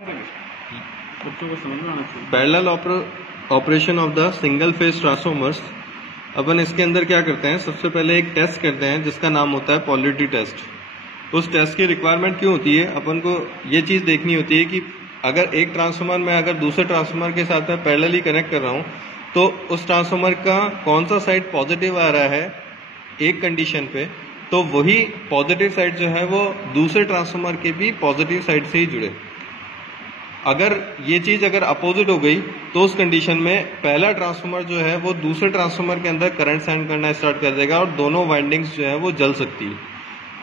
बच्चों को समझ में आना चाहिए। Parallel operation of the single phase transformers. अपन इसके अंदर क्या करते हैं, सबसे पहले एक टेस्ट करते हैं जिसका नाम होता है पोलैरिटी टेस्ट। उस टेस्ट की रिक्वायरमेंट क्यों होती है, अपन को ये चीज देखनी होती है कि अगर एक ट्रांसफार्मर में अगर दूसरे ट्रांसफार्मर के साथ में पैरेलली कनेक्ट कर रहा हूं तो उस ट्रांसफार्मर का कौन सा साइड पॉजिटिव आ रहा है एक कंडीशन पे, तो वही पॉजिटिव साइड जो है वो दूसरे ट्रांसफार्मर के भी पॉजिटिव साइड से ही जुड़े। अगर ये चीज अगर अपोजिट हो गई तो उस कंडीशन में पहला ट्रांसफार्मर जो है वो दूसरे ट्रांसफार्मर के अंदर करंट सेंड करना स्टार्ट कर देगा और दोनों वाइंडिंग्स जो है वो जल सकती है।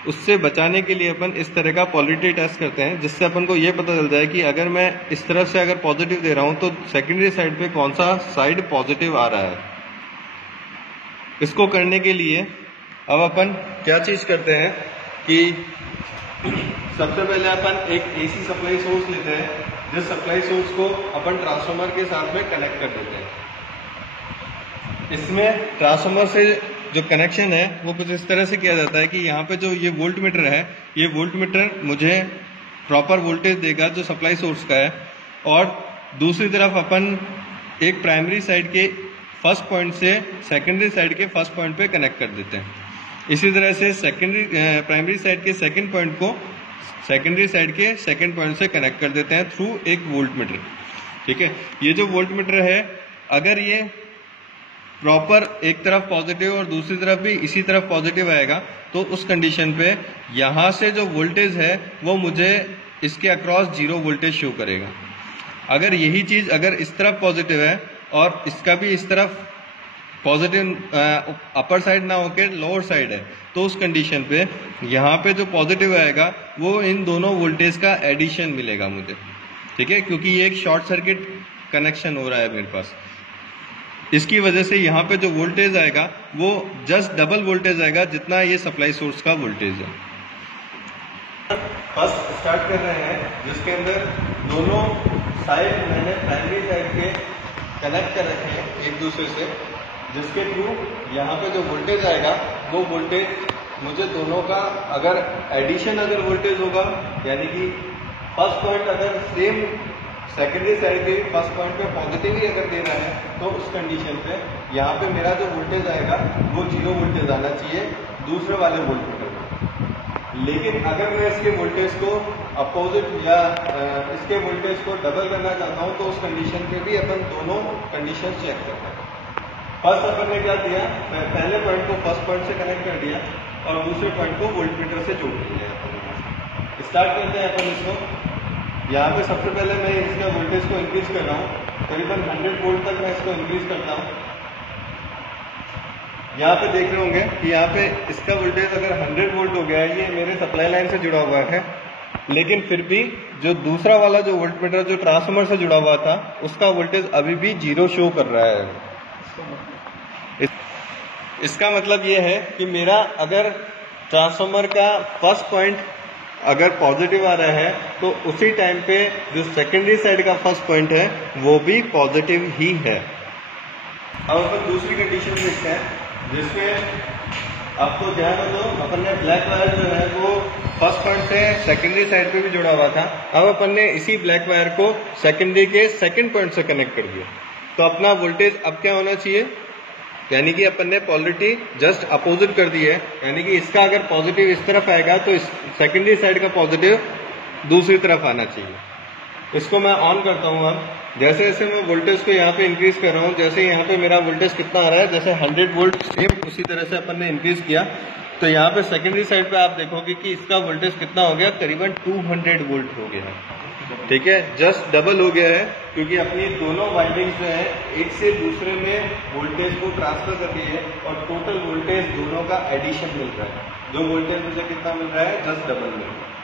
उससे बचाने के लिए अपन इस तरह का पोलैरिटी टेस्ट करते हैं जिससे अपन को ये पता चल जाए कि अगर मैं इस तरफ से अगर पॉजिटिव दे रहा हूं तो सेकेंडरी साइड पे कौन सा साइड पॉजिटिव आ रहा है। इसको करने के लिए अब अपन क्या चीज करते हैं कि सबसे पहले अपन एक एसी सप्लाई सोर्स लेते हैं, जिस सप्लाई सोर्स को अपन ट्रांसफार्मर के साथ में कनेक्ट कर देते हैं। इसमें ट्रांसफार्मर से जो कनेक्शन है वो कुछ इस तरह से किया जाता है कि यहाँ पे जो ये वोल्ट मीटर है, ये वोल्ट मीटर मुझे प्रॉपर वोल्टेज देगा जो सप्लाई सोर्स का है, और दूसरी तरफ अपन एक प्राइमरी साइड के फर्स्ट पॉइंट से सेकेंडरी साइड के फर्स्ट पॉइंट पे कनेक्ट कर देते हैं। इसी तरह से प्राइमरी साइड के सेकेंड पॉइंट को सेकेंडरी साइड के सेकेंड पॉइंट से कनेक्ट कर देते हैं थ्रू एक वोल्ट मीटर। ठीक है, ये जो वोल्ट मीटर है अगर ये प्रॉपर एक तरफ पॉजिटिव और दूसरी तरफ भी इसी तरफ पॉजिटिव आएगा तो उस कंडीशन पे यहां से जो वोल्टेज है वो मुझे इसके अक्रॉस 0 वोल्टेज शो करेगा। अगर यही चीज अगर इस तरफ पॉजिटिव है और इसका भी इस तरफ पॉजिटिव अपर साइड ना होकर लोअर साइड है तो उस कंडीशन पे यहाँ पे जो पॉजिटिव आएगा वो इन दोनों वोल्टेज का एडिशन मिलेगा मुझे। ठीक है, क्योंकि ये एक शॉर्ट सर्किट कनेक्शन हो रहा है मेरे पास। इसकी वजह से यहाँ पे जो वोल्टेज आएगा वो जस्ट डबल वोल्टेज आएगा जितना ये सप्लाई सोर्स का वोल्टेज है। फर्स्ट स्टार्ट कर रहे हैं जिसके अंदर दोनों साइड मैंने प्राइमरी साइड के कनेक्ट कर रखे हैं एक दूसरे से, जिसके थ्रू यहाँ पे जो वोल्टेज आएगा वो वोल्टेज मुझे दोनों का अगर एडिशन अगर वोल्टेज होगा यानी कि फर्स्ट पॉइंट अगर सेम सेकेंडरी साइड के फर्स्ट पॉइंट पे पॉजिटिव ही अगर दे रहा है तो उस कंडीशन पे यहाँ पे मेरा जो वोल्टेज आएगा वो 0 वोल्टेज आना चाहिए दूसरे वाले वोल्ट मीटर में। लेकिन अगर मैं इसके वोल्टेज को अपोजिट या इसके वोल्टेज को डबल करना चाहता हूँ तो उस कंडीशन पे भी अपन दोनों कंडीशन चेक करते हैं। फर्स्ट अपन ने क्या किया, पहले पॉइंट को फर्स्ट पॉइंट से कनेक्ट कर दिया और दूसरे पॉइंट को वोल्ट मीटर से जोड़ दिया। स्टार्ट करते हैं अपन इसको। यहाँ पे सबसे पहले मैं इसका वोल्टेज को इंक्रीज कर रहा हूँ, करीबन 100 वोल्ट तक मैं इसको इंक्रीज करता हूँ। यहाँ पे देख रहे होंगे कि यहाँ पे इसका वोल्टेज अगर 100 वोल्ट हो गया है, ये मेरे सप्लाई लाइन से जुड़ा हुआ है, लेकिन फिर भी जो दूसरा वाला जो वोल्ट मीटर जो ट्रांसफार्मर से जुड़ा हुआ था उसका वोल्टेज अभी भी 0 शो कर रहा है। इसका मतलब ये है कि मेरा अगर ट्रांसफार्मर का फर्स्ट पॉइंट अगर पॉजिटिव आ रहा है तो उसी टाइम पे जो सेकेंडरी साइड का फर्स्ट पॉइंट है वो भी पॉजिटिव ही है। अब अपन दूसरी कंडीशन देखते हैं जिसमें आपको ध्यान हो तो अपन ने ब्लैक वायर जो है वो फर्स्ट पॉइंट से सेकेंडरी साइड पे भी जुड़ा हुआ था। अब अपन ने इसी ब्लैक वायर को सेकेंडरी के सेकेंड पॉइंट से कनेक्ट कर दिया तो अपना वोल्टेज अब क्या होना चाहिए, यानी कि अपन ने पोलैरिटी जस्ट अपोजिट कर दी है, यानी कि इसका अगर पॉजिटिव इस तरफ आएगा तो इस सेकेंडरी साइड का पॉजिटिव दूसरी तरफ आना चाहिए। इसको मैं ऑन करता हूँ। अब जैसे जैसे मैं वोल्टेज को यहाँ पे इंक्रीज कर रहा हूँ, जैसे यहाँ पे मेरा वोल्टेज कितना आ रहा है, जैसे 100 वोल्ट सेम उसी तरह से अपन ने इंक्रीज किया तो यहाँ पे सेकेंडरी साइड पे आप देखोगे कि इसका वोल्टेज कितना हो गया, करीबन 200 वोल्ट हो गया है। ठीक है, जस्ट डबल हो गया है क्योंकि अपनी दोनों वाइंडिंग्स जो है एक से दूसरे में वोल्टेज को ट्रांसफर कर दी है और टोटल वोल्टेज दोनों का एडिशन मिल रहा है। जो वोल्टेज मुझे कितना मिल रहा है, जस्ट डबल मिल रहा है।